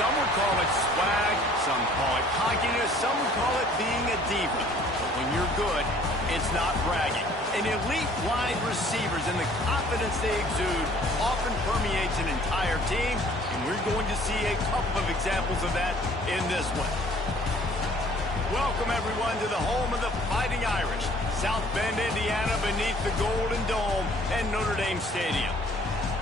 Some would call it swag, some call it cockiness, some would call it being a diva. But when you're good, it's not bragging. An elite wide receivers and the confidence they exude often permeates an entire team, and we're going to see a couple of examples of that in this one. Welcome, everyone, to the home of the Fighting Irish, South Bend, Indiana, beneath the Golden Dome and Notre Dame Stadium.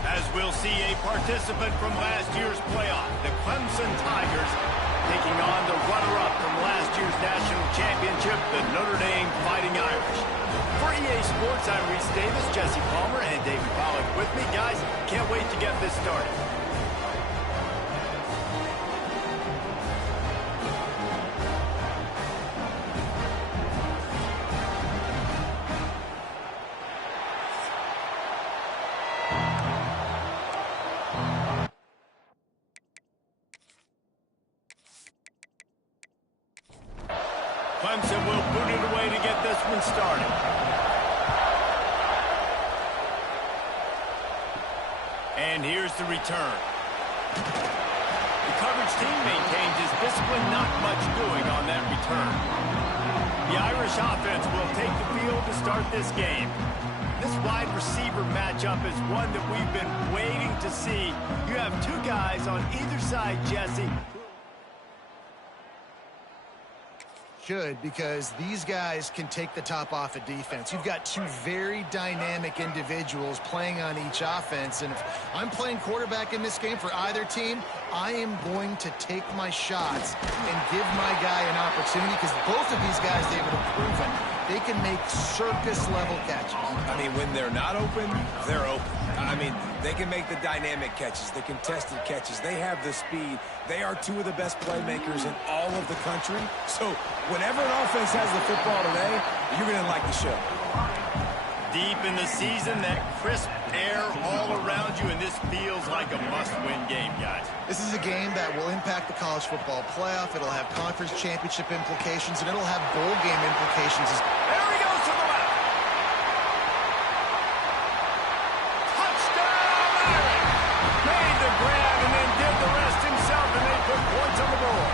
As we'll see a participant from last year's playoff, the Clemson Tigers, taking on the runner-up from last year's national championship, the Notre Dame Fighting Irish. For EA Sports, I'm Reese Davis, Jesse Palmer, and David Pollack with me. Guys, can't wait to get this started. Clemson will boot it away to get this one started. And here's the return. The coverage team maintains his discipline, not much doing on that return. The Irish offense will take the field to start this game. This wide receiver matchup is one that we've been waiting to see. You have two guys on either side, Jesse. Should, because these guys can take the top off of defense. You've got two very dynamic individuals playing on each offense, and if I'm playing quarterback in this game for either team, I am going to take my shots and give my guy an opportunity, because both of these guys, David, have proven they can make circus-level catches. I mean, when they're not open, they're open. I mean, they can make the dynamic catches, the contested catches. They have the speed. They are two of the best playmakers in all of the country. So whenever an offense has the football today, you're going to like the show. Deep in the season, that crisp air all around you, and this feels like a must-win game, guys. This is a game that will impact the college football playoff. It'll have conference championship implications, and it'll have bowl game implications. There he goes to the left. Touchdown, Irish! Made the grab and then did the rest himself, and they put points on the board.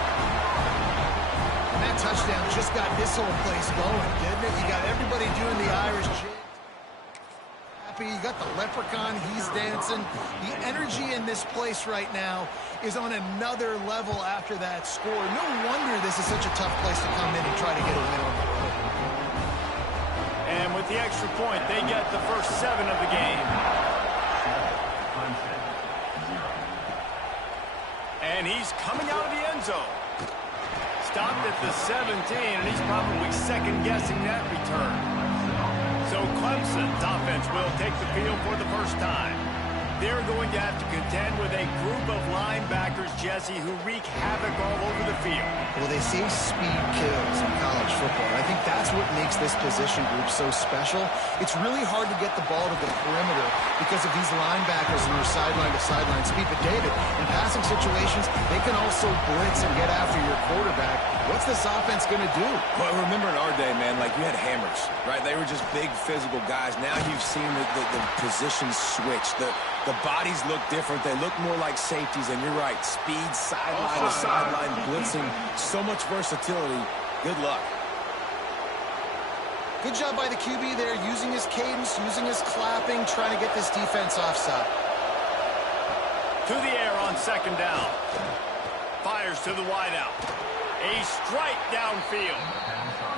And that touchdown just got this whole place going, didn't it? You got everybody doing the Irish chant. You got the leprechaun, he's dancing. The energy in this place right now is on another level after that score. No wonder this is such a tough place to come in and try to get a win on the road. And with the extra point, they get the first 7 of the game. And he's coming out of the end zone. Stopped at the 17, and he's probably second-guessing that return. So Clemson's offense will take the field for the first time. They're going to have to contend with a group of linebackers, Jesse, who wreak havoc all over the field. Well, they say speed kills in college football. I think that's what makes this position group so special. It's really hard to get the ball to the perimeter because of these linebackers and your sideline-to-sideline speed. But, David, in passing situations, they can also blitz and get after your quarterback. What's this offense going to do? Well, remember in our day, man, like you had hammers, right? They were just big physical guys. Now you've seen the positions switch. The bodies look different. They look more like safeties, and you're right. Speed, sideline to sideline, blitzing. So much versatility. Good luck. Good job by the QB there, using his cadence, using his clapping, trying to get this defense offside. To the air on second down. Fires to the wideout. A strike downfield.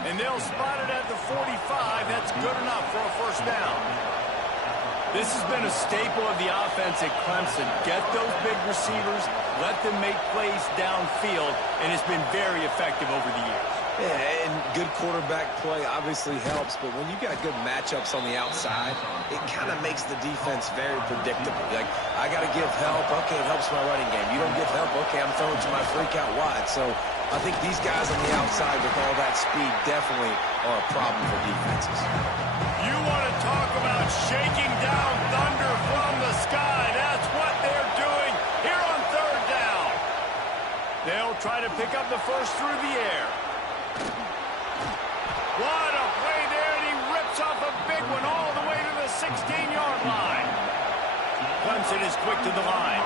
And they'll spot it at the 45. That's good enough for a first down. This has been a staple of the offense at Clemson. Get those big receivers, let them make plays downfield, and it's been very effective over the years. Yeah, and good quarterback play obviously helps, but when you got good matchups on the outside, it kind of makes the defense very predictable. Like, I got to give help. Okay, it helps my running game. You don't give help. Okay, I'm throwing to my freak out wide. So I think these guys on the outside with all that speed definitely are a problem for defenses. You want to talk about shaking down thunder from the sky. That's what they're doing here on third down. They'll try to pick up the first through the air. What a play there, and he rips off a big one all the way to the 16-yard line. Clemson is quick to the line.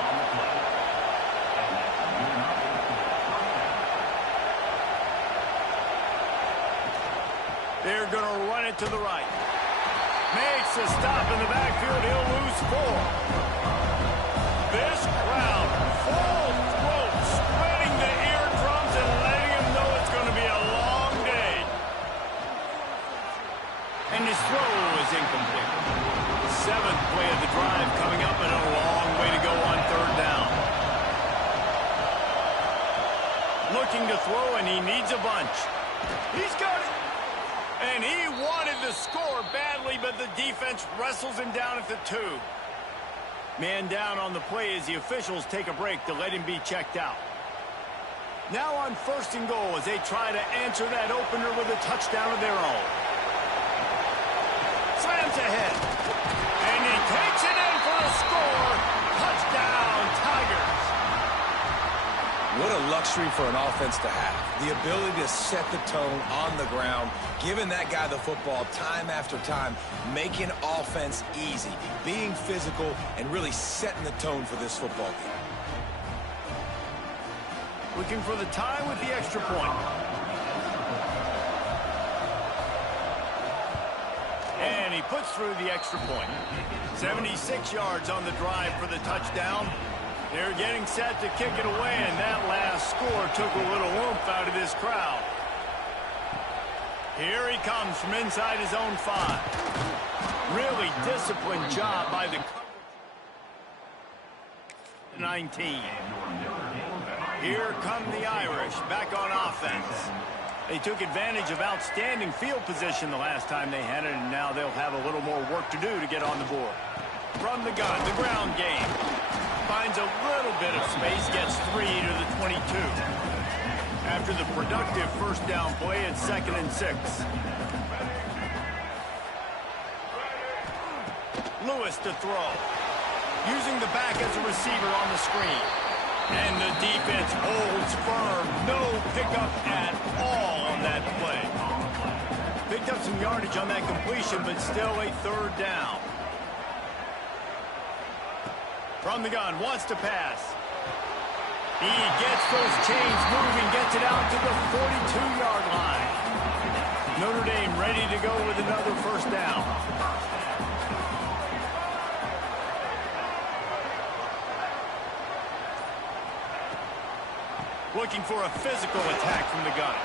it to the right. Makes a stop in the backfield. He'll lose 4. This crowd, full throat, spreading the eardrums and letting him know it's going to be a long day. And his throw is incomplete. 7th play of the drive coming up, and a long way to go on 3rd down. Looking to throw, and he needs a bunch. He's got it. And he wanted to score badly, but the defense wrestles him down at the 2. Man down on the play as the officials take a break to let him be checked out. Now on 1st and goal as they try to answer that opener with a touchdown of their own. Slams ahead. And he takes it in for a score. Touchdown, Tigers. What a luxury for an offense to have. The ability to set the tone on the ground, giving that guy the football time after time, making offense easy, being physical, and really setting the tone for this football game. Looking for the tie with the extra point. And he puts through the extra point. 76 yards on the drive for the touchdown. They're getting set to kick it away, and that last score took a little oomph out of this crowd. Here he comes from inside his own 5. Really disciplined job by the 19. Here come the Irish back on offense. They took advantage of outstanding field position the last time they had it, and now they'll have a little more work to do to get on the board. From the gun, the ground game. Finds a little bit of space, gets 3 to the 22. After the productive 1st down play, it's 2nd and 6. Lewis to throw. Using the back as a receiver on the screen. And the defense holds firm. No pickup at all on that play. Picked up some yardage on that completion, but still a 3rd down. From the gun, wants to pass. He gets those chains moving, gets it out to the 42-yard line. Notre Dame ready to go with another 1st down. Looking for a physical attack from the gun.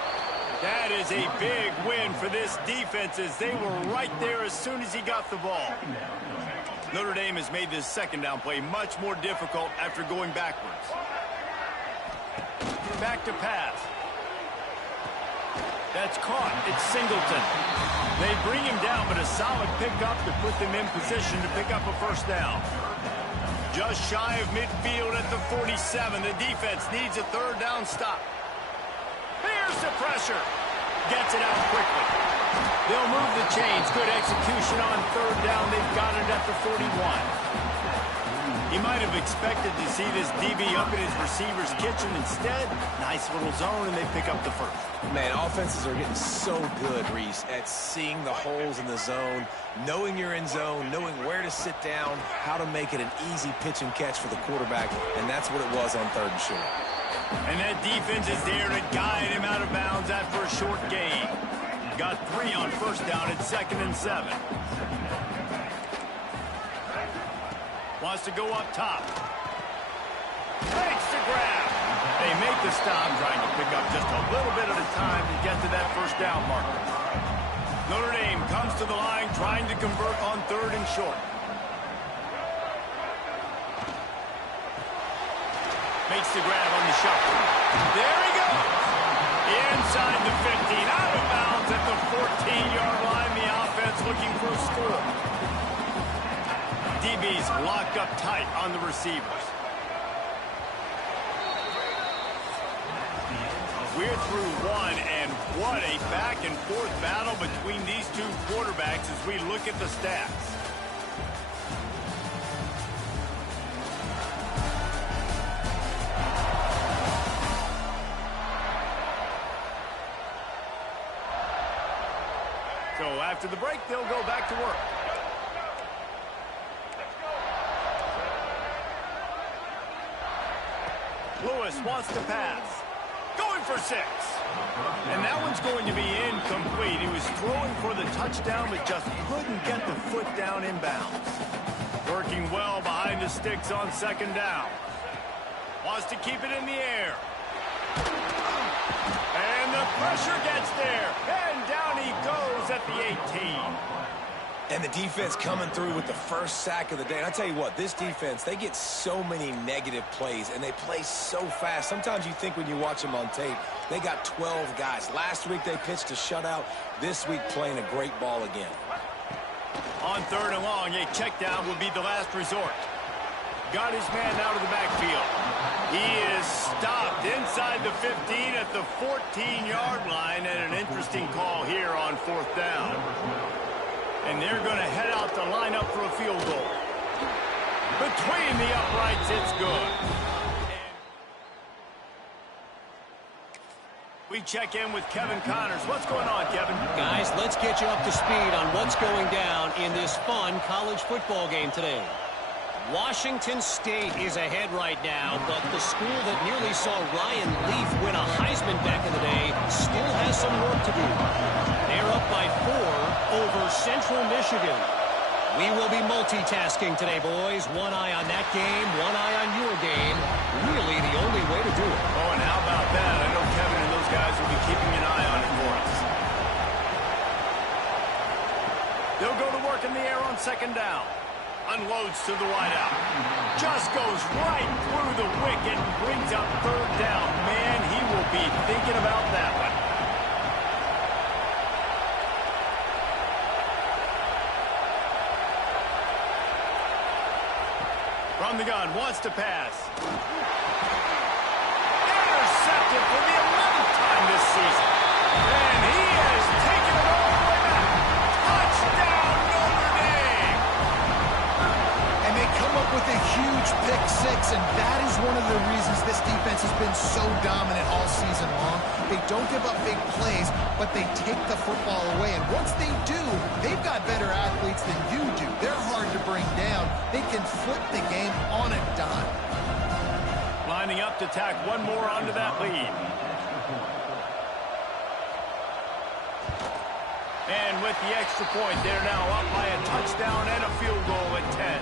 That is a big win for this defense as they were right there as soon as he got the ball. Notre Dame has made this 2nd down play much more difficult after going backwards. Back to pass. That's caught. It's Singleton. They bring him down, but a solid pickup to put them in position to pick up a 1st down. Just shy of midfield at the 47. The defense needs a 3rd down stop. Here's the pressure. Gets it out quickly. They'll move the chains. Good execution on 3rd down. They've got it at the 41. He might have expected to see this DB up in his receiver's kitchen. Instead, nice little zone, and they pick up the 1st. Man, offenses are getting so good, Reese, at seeing the holes in the zone, knowing you're in zone, knowing where to sit down, how to make it an easy pitch and catch for the quarterback, and that's what it was on 3rd and short. And that defense is there to guide him out of bounds after a short gain. Got 3 on 1st down at 2nd and 7. Wants to go up top. Takes the grab. They make the stop, trying to pick up just a little bit at a time to get to that 1st down marker. Notre Dame comes to the line, trying to convert on 3rd and short. Makes the grab on the shuffle. There he goes. Inside the 15, out of bounds at the 14-yard line. The offense looking for a score. DB's locked up tight on the receivers. We're through 1, and what a back-and-forth battle between these 2 quarterbacks as we look at the stats. So after the break, they'll go back to work. Lewis wants to pass. Going for 6. And that one's going to be incomplete. He was throwing for the touchdown, but just couldn't get the foot down inbounds. Working well behind the sticks on 2nd down. Wants to keep it in the air. And the pressure gets there. And down he goes at the 18. And the defense coming through with the first sack of the day. And I tell you what, this defense, they get so many negative plays, and they play so fast. Sometimes you think when you watch them on tape, they got 12 guys. Last week they pitched a shutout. This week playing a great ball again. On 3rd and long, a check down will be the last resort. Got his man out of the backfield. He is stopped inside the 15 at the 14-yard line, and an interesting call here on 4th down. And they're going to head out to line up for a field goal. Between the uprights, it's good. We check in with Kevin Connors. What's going on, Kevin? Guys, let's get you up to speed on what's going down in this fun college football game today. Washington State is ahead right now, but the school that nearly saw Ryan Leaf win a Heisman back in the day still has some work to do. They're up by 4 over Central Michigan. We will be multitasking today, boys. One eye on that game, one eye on your game. Really the only way to do it. Oh, and how about that? I know Kevin and those guys will be keeping an eye on it for us. They'll go to work in the air on 2nd down. Unloads to the wideout. Just goes right through the wicket and brings up 3rd down. Man, he will be thinking about that one. From the gun, wants to pass. Intercepted for the 11th time this season. And he has taken it all the way back. Touchdown, Notre Dame! And they come up with a huge pick 6, and that is one of the reasons this defense has been so dominant all season long. They don't give up big plays, but they take the football away. And once they do, they've got better athletes than you do. They're hard to bring down. They can flip the game on a dime. Lining up to tack one more onto that lead. And with the extra point, they're now up by a touchdown and a field goal at 10.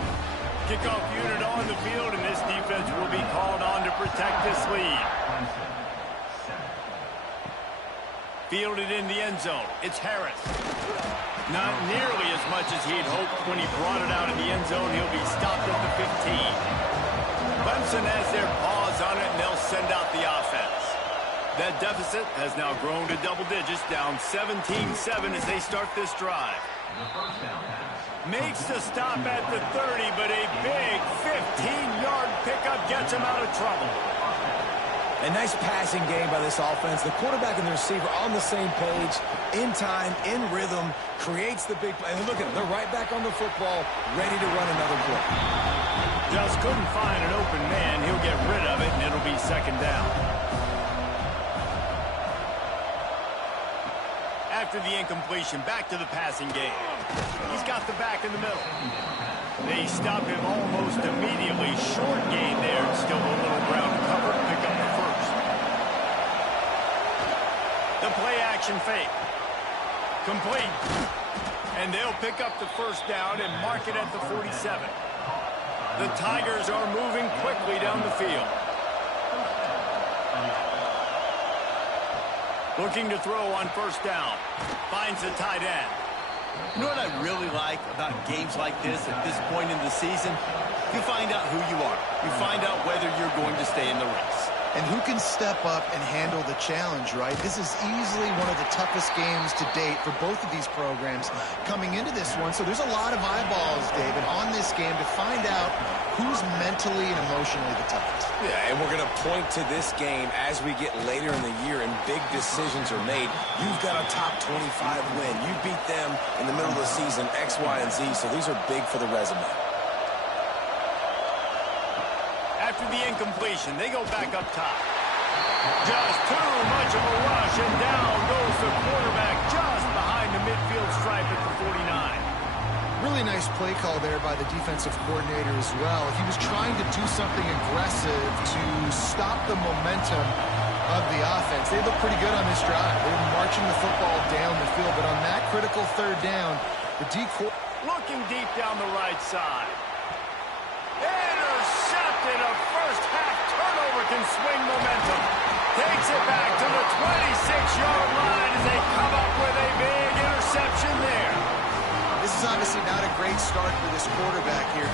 Kickoff unit on the field, and this defense will be called on to protect this lead. Fielded in the end zone. It's Harris. Not nearly as much as he'd hoped when he brought it out of the end zone. He'll be stopped at the 15. Clemson has their paws on it, and they'll send out the offense. That deficit has now grown to double digits, down 17-7 as they start this drive. Makes the stop at the 30, but a big 15-yard pickup gets him out of trouble. A nice passing game by this offense. The quarterback and the receiver on the same page, in time, in rhythm, creates the big play. And look at them. They're right back on the football, ready to run another play. Just couldn't find an open man. He'll get rid of it, and it'll be 2nd down. After the incompletion, back to the passing game. He's got the back in the middle. They stop him almost immediately. Short gain there. Still a little ground to cover to pick up the first. The play action fake. Complete. And they'll pick up the 1st down and mark it at the 47. The Tigers are moving quickly down the field. Looking to throw on 1st down. Finds the tight end. You know what I really like about games like this at this point in the season? You find out who you are. You find out whether you're going to stay in the race. And who can step up and handle the challenge, right? This is easily one of the toughest games to date for both of these programs coming into this one. So there's a lot of eyeballs, David, on this game to find out who's mentally and emotionally the toughest. Yeah, and we're going to point to this game as we get later in the year and big decisions are made. You've got a top 25 win. You beat them in the middle of the season, X, Y, and Z, so these are big for the resume. After the incompletion, they go back up top. Just too much of a rush, and down goes the quarterback just behind the midfield stripe at the 49. Really nice play call there by the defensive coordinator as well. He was trying to do something aggressive to stop the momentum of the offense. They look pretty good on this drive. They're marching the football down the field, but on that critical third down, the decoy... Looking deep down the right side. Intercepted. A first-half turnover can swing momentum. Takes it back to the 26-yard line as they come up with a big interception there. This is obviously not a great start for this quarterback here.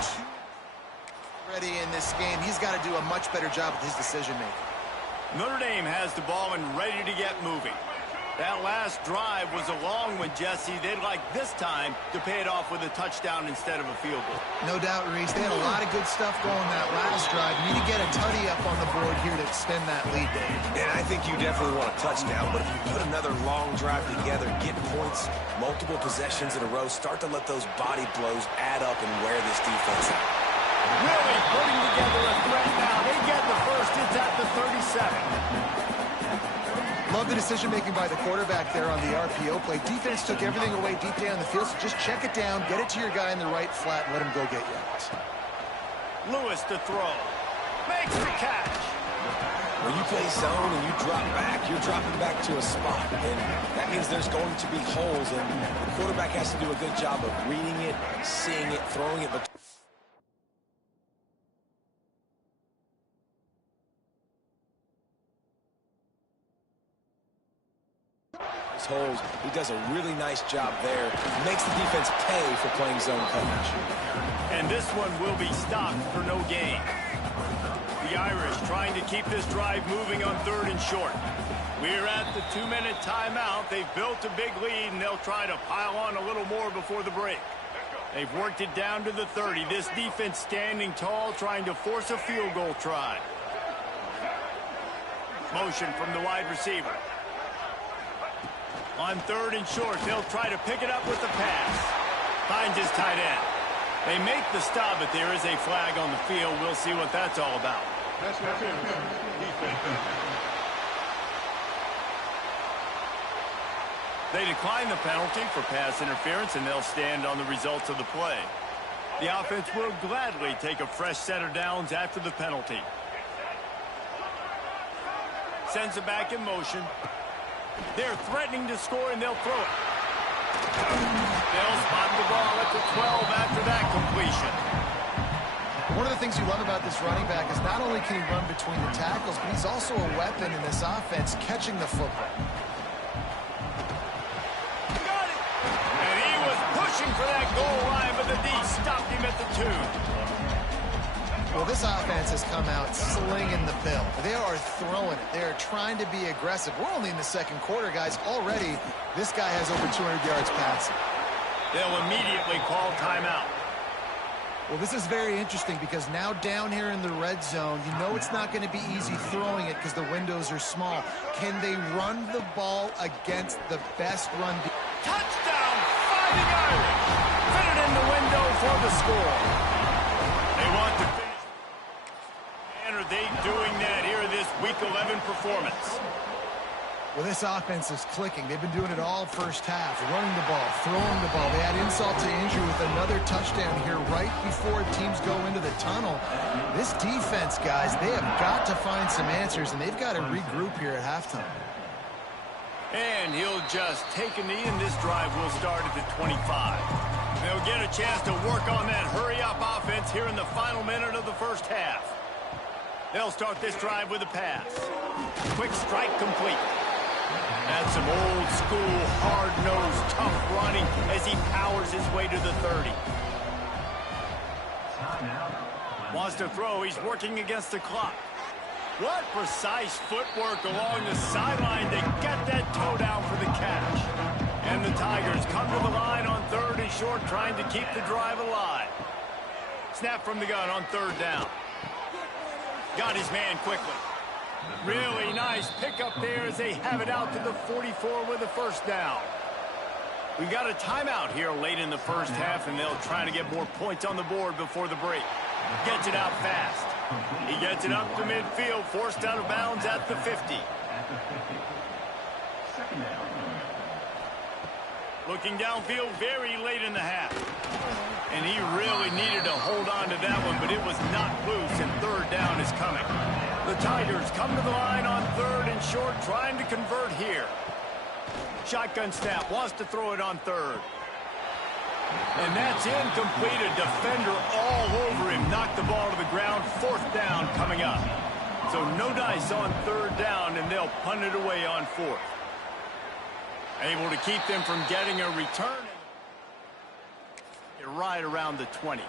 Already in this game, he's got to do a much better job with his decision-making. Notre Dame has the ball and ready to get moving. That last drive was a long one, Jesse. They'd like this time to pay it off with a touchdown instead of a field goal. No doubt, Reese. They had a lot of good stuff going that last drive. You need to get a tutty up on the board here to extend that lead, Dave. And I think you definitely want a touchdown, but if you put another long drive together, get points, multiple possessions in a row, start to let those body blows add up and wear this defense out. Really putting together a threat now. They get the first. It's at the 37. Love the decision-making by the quarterback there on the RPO play. Defense took everything away deep down the field, so just check it down, get it to your guy in the right flat, and let him go get yards. Lewis to throw. Makes the catch. When you play zone and you drop back, you're dropping back to a spot. And that means there's going to be holes, and the quarterback has to do a good job of reading it, seeing it, throwing it. But holes. He does a really nice job there. Makes the defense pay for playing zone coverage. And this one will be stopped for no gain. The Irish trying to keep this drive moving on 3rd and short. We're at the 2-minute timeout. They've built a big lead, and they'll try to pile on a little more before the break. They've worked it down to the 30. This defense standing tall, trying to force a field goal try. Motion from the wide receiver. On 3rd and short, they'll try to pick it up with the pass. Finds his tight end. They make the stop, but there is a flag on the field. We'll see what that's all about. They decline the penalty for pass interference, and they'll stand on the results of the play. The offense will gladly take a fresh set of downs after the penalty. Sends it back in motion. They're threatening to score, and they'll throw it. They'll spot the ball at the 12 after that completion. One of the things you love about this running back is not only can he run between the tackles, but he's also a weapon in this offense catching the football. Got it! And he was pushing for that goal line, but the D stopped him at the 2. Well, this offense has come out slinging the pill. They are throwing it. They are trying to be aggressive. We're only in the 2nd quarter, guys. Already, this guy has over 200 yards passing. They'll immediately call timeout. Well, this is very interesting because now down here in the red zone, you know it's not going to be easy throwing it because the windows are small. Can they run the ball against the best run? Touchdown, Fighting Irish! Fit it in the window for the score. They want to finish. And are they doing that here in this Week 11 performance? Well, this offense is clicking. They've been doing it all first half, running the ball, throwing the ball. They had insult to injury with another touchdown here right before teams go into the tunnel. This defense, guys, they have got to find some answers, and they've got to regroup here at halftime. And he'll just take a knee, and this drive will start at the 25. They'll get a chance to work on that hurry-up offense here in the final minute of the first half. They'll start this drive with a pass. Quick strike complete. That's some old-school, hard-nosed, tough running as he powers his way to the 30. Wants to throw. He's working against the clock. What precise footwork along the sideline to get that toe down for the catch. And the Tigers come to the line on 3rd and short, trying to keep the drive alive. Snap from the gun on 3rd down. Got his man quickly. Really nice pickup there as they have it out to the 44 with a first down. We got a timeout here late in the first half, and they'll try to get more points on the board before the break. Gets it out fast. He gets it up to midfield, forced out of bounds at the 50. Looking downfield very late in the half. And he really needed to hold on to that one, but it was not loose, and 3rd down is coming. The Tigers come to the line on 3rd and short, trying to convert here. Shotgun snap, wants to throw it on 3rd. And that's incomplete. A defender all over him. Knocked the ball to the ground. 4th down coming up. So no dice on 3rd down, and they'll punt it away on 4th. Able to keep them from getting a return. Right around the 20.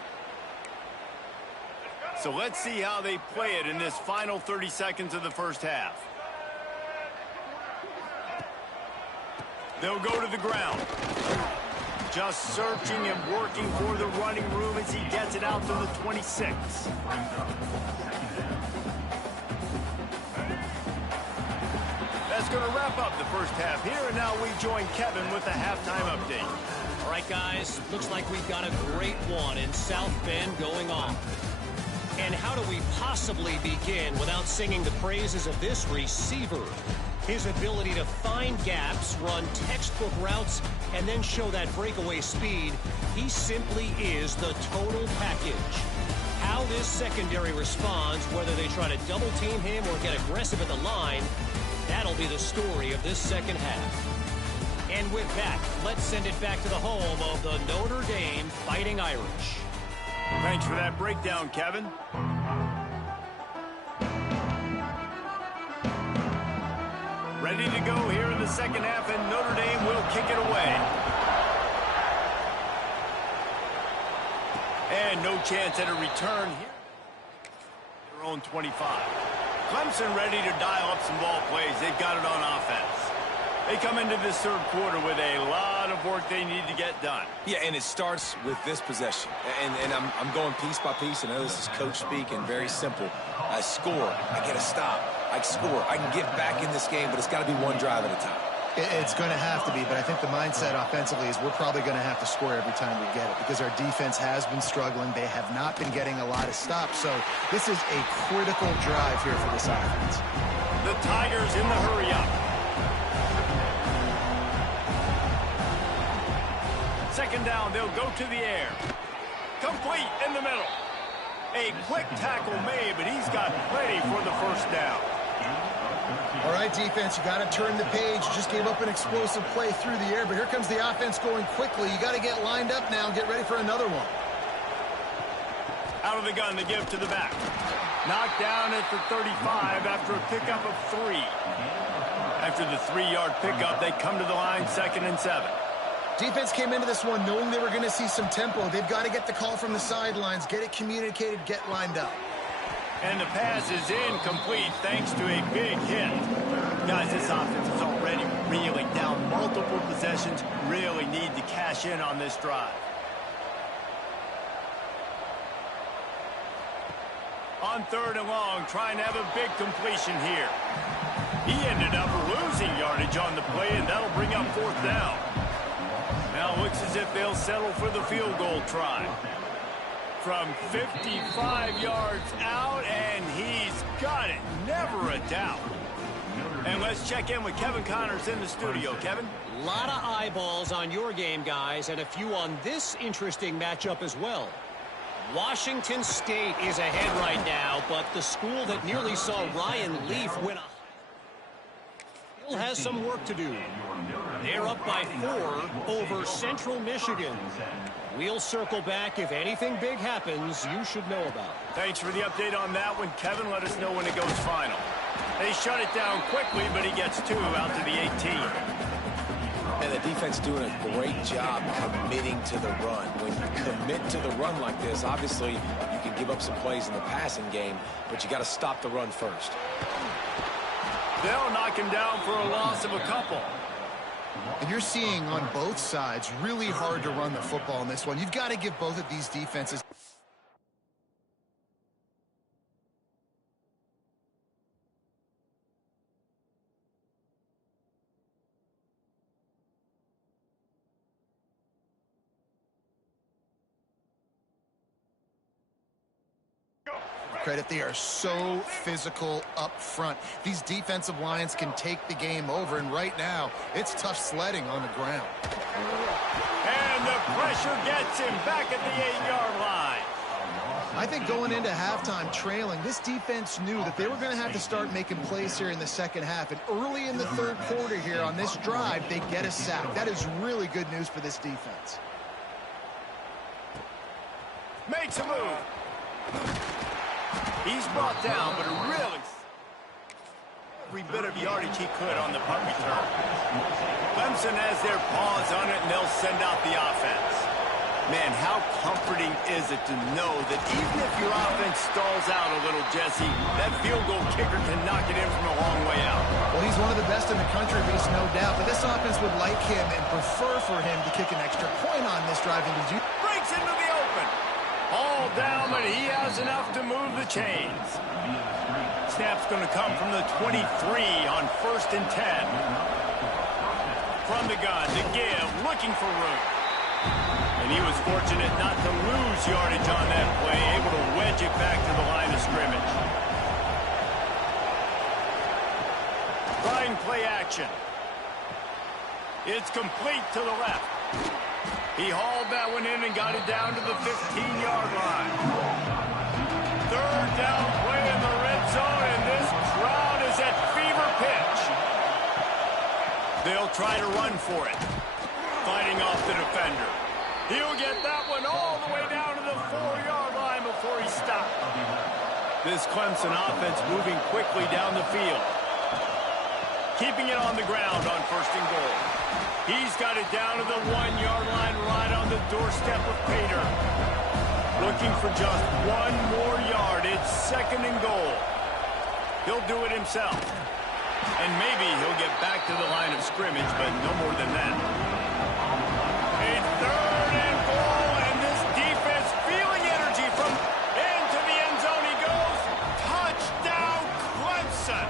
So let's see how they play it in this final 30 seconds of the first half. They'll go to the ground. Just searching and working for the running room as he gets it out to the 26. That's going to wrap up the first half here, and now we join Kevin with the halftime update. All right, guys, looks like we've got a great one in South Bend going on. And how do we possibly begin without singing the praises of this receiver? His ability to find gaps, run textbook routes, and then show that breakaway speed. He simply is the total package. How this secondary responds, whether they try to double team him or get aggressive at the line, that'll be the story of this second half. And with that, let's send it back to the home of the Notre Dame Fighting Irish. Thanks for that breakdown, Kevin. Ready to go here in the second half, and Notre Dame will kick it away. And no chance at a return here. Their own 25. Clemson ready to dial up some ball plays. They've got it on offense. They come into this third quarter with a lot of work they need to get done. Yeah, and it starts with this possession. And I'm going piece by piece. I know this is coach speak and very simple. I score. I get a stop. I score. I can get back in this game, but it's got to be one drive at a time. It's going to have to be, but I think the mindset offensively is we're probably going to have to score every time we get it because our defense has been struggling. They have not been getting a lot of stops, so this is a critical drive here for this offense. The Tigers in the hurry-up. Second down, they'll go to the air. Complete in the middle. A quick tackle made, but he's got plenty for the first down. All right, defense, you got to turn the page. You just gave up an explosive play through the air, but here comes the offense going quickly. You got to get lined up now and get ready for another one. Out of the gun, they give to the back. Knocked down at the 35 after a pickup of 3. After the 3-yard pickup, they come to the line, 2nd and 7. Defense came into this one knowing they were going to see some tempo. They've got to get the call from the sidelines, get it communicated, get lined up. And the pass is incomplete thanks to a big hit. Guys, this offense is already really down multiple possessions. Really need to cash in on this drive. On 3rd and long, trying to have a big completion here. He ended up losing yardage on the play, and that'll bring up 4th down. Now it looks as if they'll settle for the field goal try. From 55 yards out, and he's got it. Never a doubt. And let's check in with Kevin Connors in the studio. Kevin? A lot of eyeballs on your game, guys, and a few on this interesting matchup as well. Washington State is ahead right now, but the school that nearly saw Ryan Leaf win a still has some work to do. They're up by 4 over Central Michigan. We'll circle back. If anything big happens, you should know about it. Thanks for the update on that one, Kevin. Let us know when it goes final. They shut it down quickly, but he gets 2 out to the 18. And the defense doing a great job committing to the run. When you commit to the run like this, obviously you can give up some plays in the passing game, but you got to stop the run first. They'll knock him down for a loss of a couple. And you're seeing on both sides really hard to run the football in this one. You've got to give both of these defenses credit. They are so physical up front. These defensive lines can take the game over, and right now it's tough sledding on the ground. And the pressure gets him back at the 8-yard line. I think going into halftime trailing, this defense knew that they were going to have to start making plays here in the second half. And early in the third quarter here on this drive, they get a sack. That is really good news for this defense. Makes a move. He's brought down, but really every bit of yardage he could on the punt return. Clemson has their paws on it, and they'll send out the offense. Man, how comforting is it to know that even if your offense stalls out a little, Jesse, that field goal kicker can knock it in from a long way out. Well, he's one of the best in the country, Reese, no doubt. But this offense would like him and prefer for him to kick an extra point on this drive. And did you? Breaks into the open. All down, but he has enough to move the chains. Snap's going to come from the 23 on 1st and 10. From the gun to give, looking for room. And he was fortunate not to lose yardage on that play, able to wedge it back to the line of scrimmage. Trying play action. It's complete to the left. He hauled that one in and got it down to the 15-yard line. Third down play in the red zone, and this crowd is at fever pitch. They'll try to run for it. Fighting off the defender. He'll get that one all the way down to the 4-yard line before he stopped. This Clemson offense moving quickly down the field. Keeping it on the ground on 1st and goal. He's got it down to the 1-yard line right on the doorstep of Pater. Looking for just one more yard. It's 2nd and goal. He'll do it himself. And maybe he'll get back to the line of scrimmage, but no more than that. A 3rd and goal, and this defense feeling energy from into the end zone he goes. Touchdown, Clemson!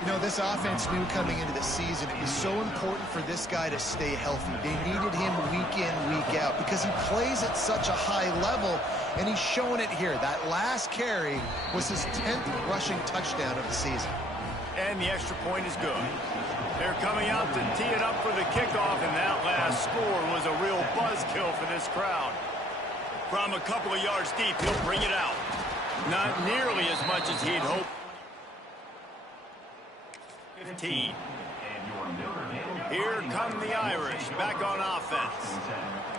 You know, this offense knew coming into the season it was so important for this guy to stay healthy. They needed him week in, week out because he plays at such a high level, and he's showing it here. That last carry was his 10th rushing touchdown of the season. And the extra point is good. They're coming out to tee it up for the kickoff, and that last score was a real buzzkill for this crowd. From a couple of yards deep, he'll bring it out. Not nearly as much as he'd hoped. 15. Here come the Irish, back on offense.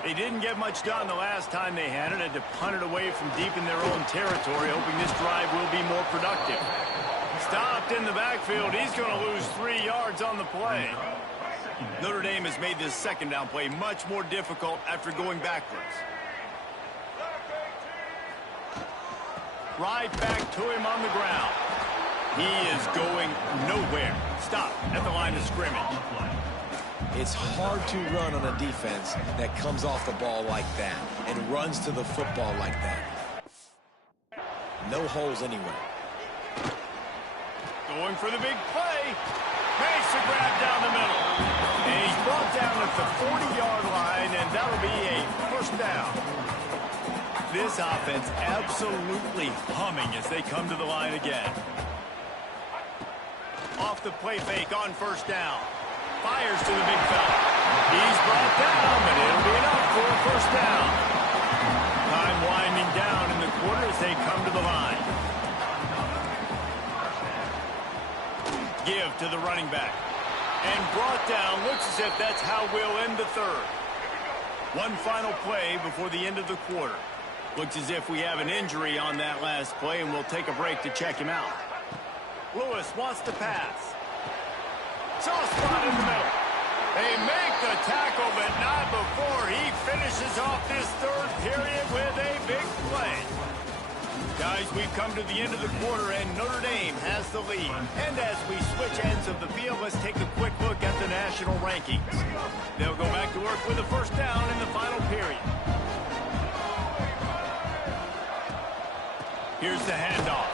They didn't get much done the last time they had it, had to punt it away from deep in their own territory, hoping this drive will be more productive. Stopped in the backfield. He's going to lose 3 yards on the play. Notre Dame has made this 2nd down play much more difficult after going backwards. Right back to him on the ground. He is going nowhere. Stop at the line of scrimmage. It's hard to run on a defense that comes off the ball like that and runs to the football like that. No holes anywhere. Going for the big play. Makes a grab down the middle. And he's brought down at the 40-yard line, and that'll be a 1st down. This offense absolutely humming as they come to the line again. Off the play fake on 1st down. Fires to the big fella. He's brought down, but it'll be enough for a 1st down. Time winding down in the quarter as they come to the line. Give to the running back. And brought down. Looks as if that's how we'll end the 3rd. One final play before the end of the quarter. Looks as if we have an injury on that last play, and we'll take a break to check him out. Lewis wants to pass. Soft spot in the middle. They make the tackle, but not before he finishes off this 3rd period with a big play. Guys, we've come to the end of the quarter, and Notre Dame has the lead. And as we switch ends of the field, let's take a quick look at the national rankings. They'll go back to work with a 1st down in the final period. Here's the handoff.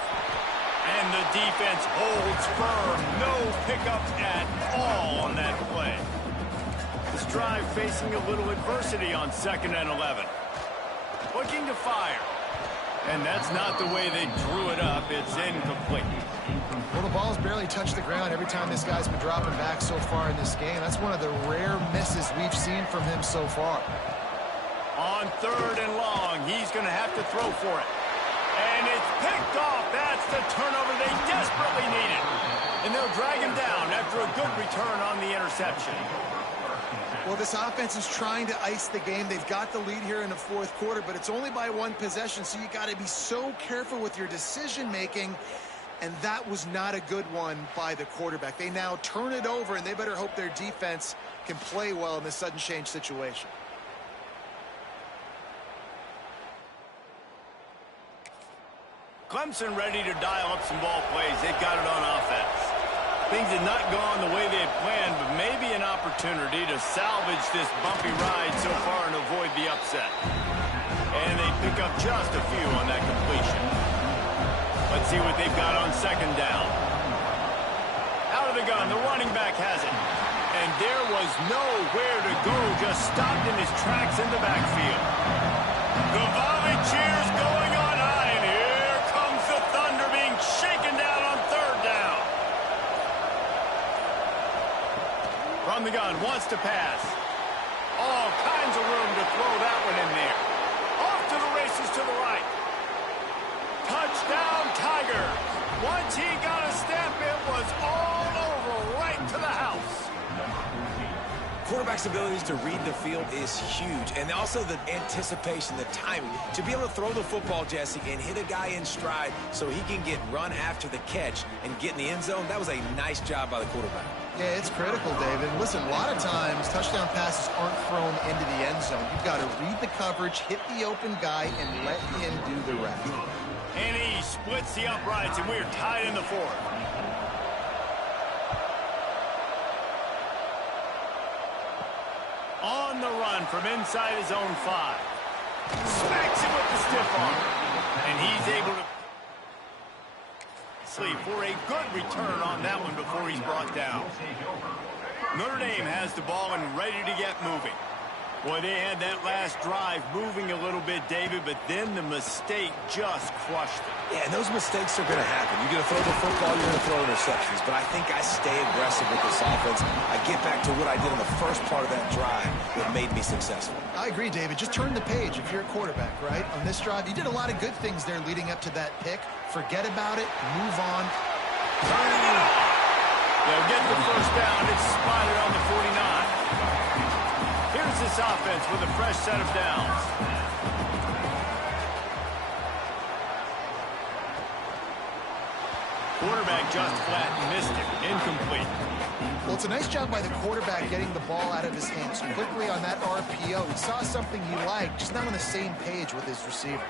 And the defense holds firm. No pickups at all on that play. This drive facing a little adversity on 2nd and 11. Looking to fire. And that's not the way they drew it up. It's incomplete. Well, the ball's barely touched the ground every time this guy's been dropping back so far in this game. That's one of the rare misses we've seen from him so far. On 3rd and long, he's going to have to throw for it. And it's picked off. That's the turnover they desperately needed. And they'll drag him down after a good return on the interception. Well, this offense is trying to ice the game. They've got the lead here in the 4th quarter, but it's only by 1 possession, so you got to be so careful with your decision-making, and that was not a good one by the quarterback. They now turn it over, and they better hope their defense can play well in this sudden change situation. Clemson ready to dial up some ball plays. They've got it on offense. Things had not gone the way they had planned, but maybe an opportunity to salvage this bumpy ride so far and avoid the upset. And they pick up just a few on that completion. Let's see what they've got on 2nd down. Out of the gun, the running back has it. And there was nowhere to go, just stopped in his tracks in the backfield. The volley cheers going on high, and here comes the Thunder being shaken down on 3rd down. From the gun, wants to pass. All kinds of room to throw that one in there. Off to the races to the right. Touchdown, Tigers. Once he got a step, it was all over right to the house. Quarterback's abilities to read the field is huge, and also the anticipation, the timing. To be able to throw the football, Jesse, and hit a guy in stride so he can get run after the catch and get in the end zone, that was a nice job by the quarterback. Yeah, it's critical, David. Listen, a lot of times touchdown passes aren't thrown into the end zone. You've got to read the coverage, hit the open guy, and let him do the rest. And he splits the uprights, and we're tied in the 4th. On the run from inside his own 5. Smacks him with the stiff arm. And he's able to sleep for a good return on that one before he's brought down. Notre Dame has the ball and ready to get moving. Boy, they had that last drive moving a little bit, David, but then the mistake just crushed them. Yeah, and those mistakes are going to happen. You're going to throw the football, you're going to throw interceptions. But I think I stay aggressive with this offense. I get back to what I did in the first part of that drive that made me successful. I agree, David. Just turn the page if you're a quarterback, right? On this drive, you did a lot of good things there leading up to that pick. Forget about it. Move on. Turning it off. They'll get the first down. It's spotted on the 49. Here's this offense with a fresh set of downs. Quarterback just flat, missed it, incomplete. Well, it's a nice job by the quarterback getting the ball out of his hands quickly on that RPO. He saw something he liked, just not on the same page with his receiver.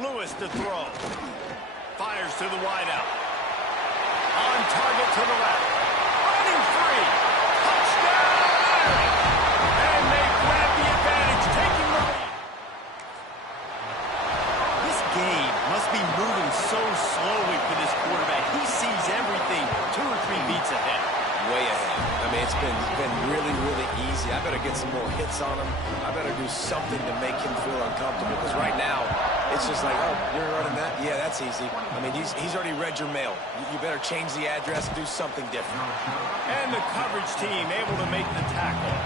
Lewis to throw. Fires to the wideout. On target to the left. Running free. Touchdown! And they grab the advantage, taking the lead. This game must be moving so slowly for this quarterback. He sees everything 2 or 3 beats ahead. Way ahead. I mean, it's been really, really easy. I better get some more hits on him. I better do something to make him feel uncomfortable, because right now, it's just like, oh, you're running that? Yeah, that's easy. I mean, he's already read your mail. You better change the address and do something different. And the coverage team able to make the tackle.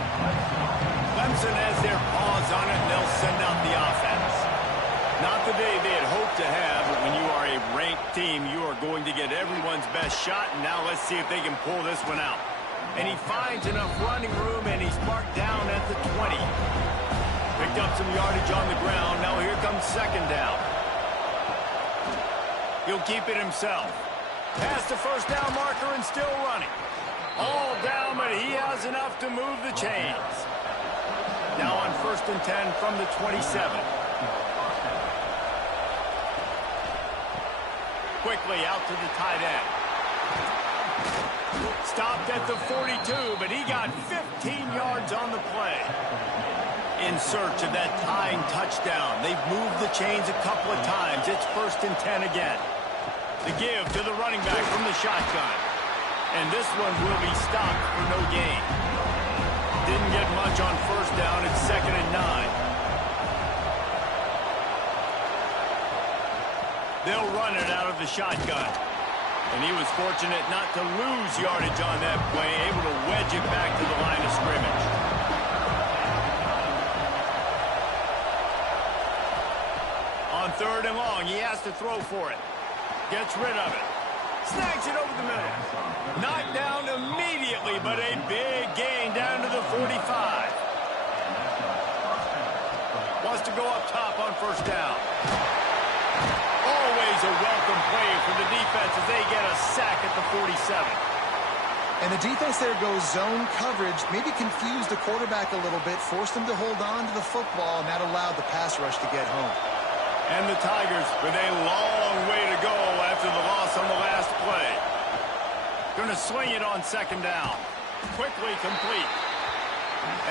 Clemson has their paws on it, and they'll send out the offense. Not the day they had hoped to have, but when you are a ranked team, you are going to get everyone's best shot, and now let's see if they can pull this one out. And he finds enough running room, and he's marked down at the 20. Picked up some yardage on the ground. Now here comes 2nd down. He'll keep it himself. Past the first down marker and still running. All down, but he has enough to move the chains. Now on 1st and 10 from the 27. Quickly out to the tight end. Stopped at the 42, but he got 15 yards on the play. In search of that tying touchdown. They've moved the chains a couple of times. It's 1st and 10 again. The give to the running back from the shotgun. And this one will be stopped for no gain. Didn't get much on 1st down. It's 2nd and 9. They'll run it out of the shotgun. And he was fortunate not to lose yardage on that play, able to wedge it back to the line of scrimmage. On 3rd and long, he has to throw for it. Gets rid of it. Snags it over the middle. Knocked down immediately, but a big gain down to the 45. Wants to go up top on 1st down. Always a welcome play for the defense as they get a sack at the 47. And the defense there goes zone coverage, maybe confused the quarterback a little bit, forced him to hold on to the football, and that allowed the pass rush to get home. And the Tigers with a long way to go after the loss on the last play. Going to swing it on 2nd down. Quickly complete.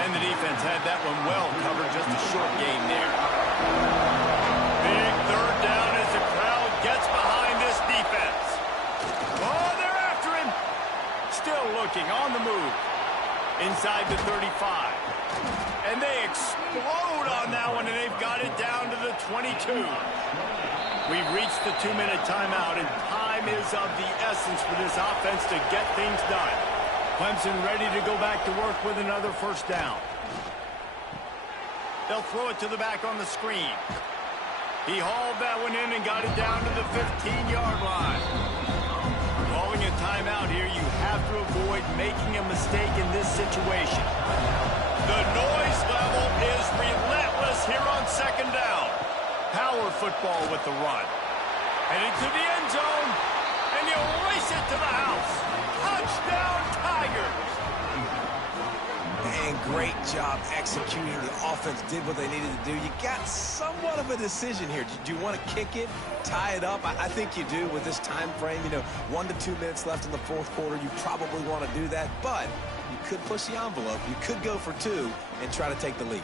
And the defense had that one well covered, just a short gain there. Big 3rd down as the crowd gets behind this defense. Oh, they're after him. Still looking on the move. Inside the 35. And they explode on that one, and they've got it down to the 22. We've reached the 2-minute timeout, and time is of the essence for this offense to get things done. Clemson ready to go back to work with another 1st down. They'll throw it to the back on the screen. He hauled that one in and got it down to the 15-yard line. Calling a timeout here, you have to avoid making a mistake in this situation. The noise level is relentless here on 2nd down. Power football with the run. Headed to the end zone, and you race it to the house. Touchdown, Tigers! And great job executing. The offense did what they needed to do. You got somewhat of a decision here. Do you want to kick it, tie it up? I think you do with this time frame. 1 to 2 minutes left in the 4th quarter. You probably want to do that, but you could push the envelope. You could go for 2 and try to take the lead.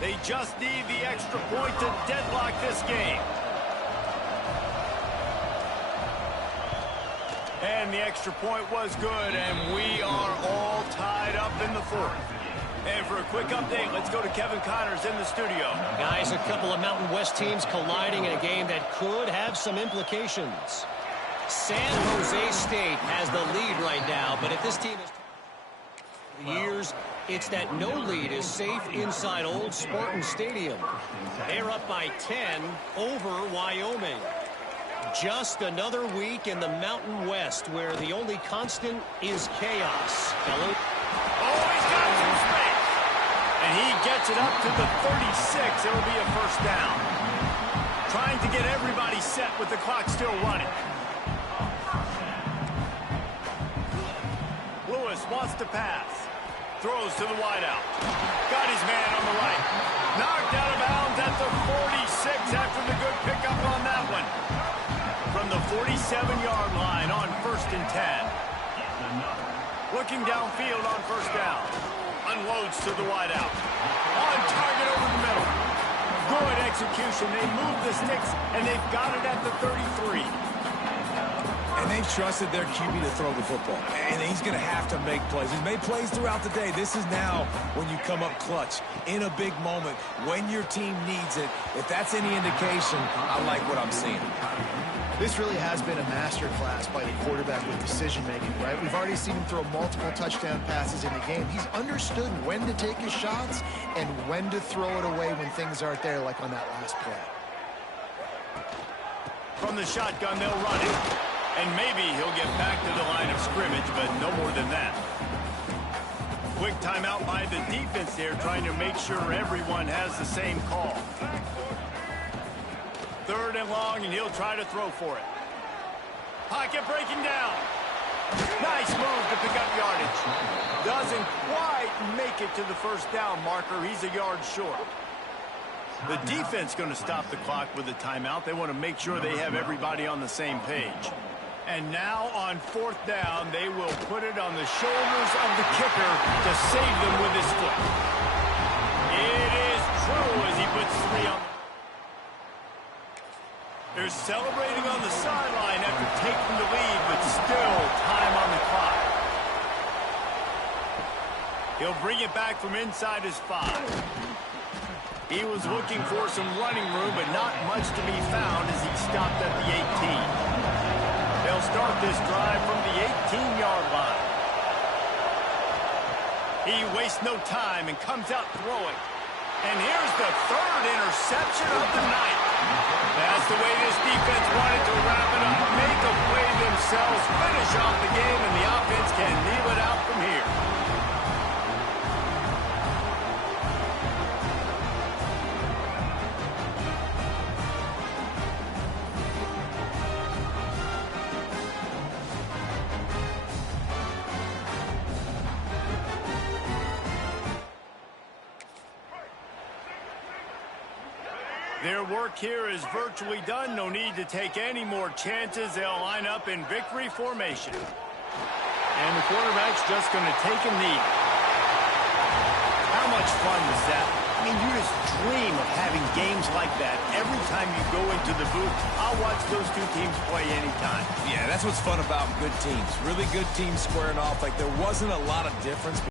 They just need the extra point to deadlock this game. And the extra point was good, and we are all tied up in the 4th. And for a quick update, let's go to Kevin Connors in the studio. Guys, a couple of Mountain West teams colliding in a game that could have some implications. San Jose State has the lead right now, but if this team is years, it's that no lead is safe inside Old Spartan Stadium. They're up by 10 over Wyoming. Just another week in the Mountain West where the only constant is chaos. Hello? Oh, he's got some space. And he gets it up to the 36. It'll be a 1st down. Trying to get everybody set with the clock still running. Lewis wants to pass. Throws to the wideout. Got his man on the right. Knocked out of bounds at the 46 after the good pickup on that one. From the 47-yard line on 1st and 10. Looking downfield on 1st down. Unloads to the wideout. On target over the middle. Good execution. They move the sticks, and they've got it at the 33. And they've trusted their QB to throw the football. And he's going to have to make plays. He's made plays throughout the day. This is now when you come up clutch in a big moment when your team needs it. If that's any indication, I like what I'm seeing. This really has been a masterclass by the quarterback with decision-making, right? We've already seen him throw multiple touchdown passes in the game. He's understood when to take his shots and when to throw it away when things aren't there, like on that last play. From the shotgun, they'll run it. And maybe he'll get back to the line of scrimmage, but no more than that. Quick timeout by the defense there, trying to make sure everyone has the same call. 3rd and long, and he'll try to throw for it. Pocket breaking down. Nice move to pick up yardage. Doesn't quite make it to the 1st down marker. He's a yard short. The defense going to stop the clock with a timeout. They want to make sure they have everybody on the same page. And now on 4th down, they will put it on the shoulders of the kicker to save them with his foot. It is true as he puts 3 on. They're celebrating on the sideline after taking the lead, but still time on the clock. He'll bring it back from inside his 5. He was looking for some running room, but not much to be found as he stopped at the 18. They'll start this drive from the 18-yard line. He wastes no time and comes out throwing. And here's the third interception of the night. That's the way this defense wanted to wrap it up. Make a play themselves, finish off the game, and the offense can kneel it out from here. Their work here is virtually done. No need to take any more chances. They'll line up in victory formation. And the quarterback's just going to take a knee. How much fun was that? I mean, you just dream of having games like that every time you go into the booth. I'll watch those two teams play anytime. Yeah, that's what's fun about good teams. Really good teams squaring off. Like, there wasn't a lot of difference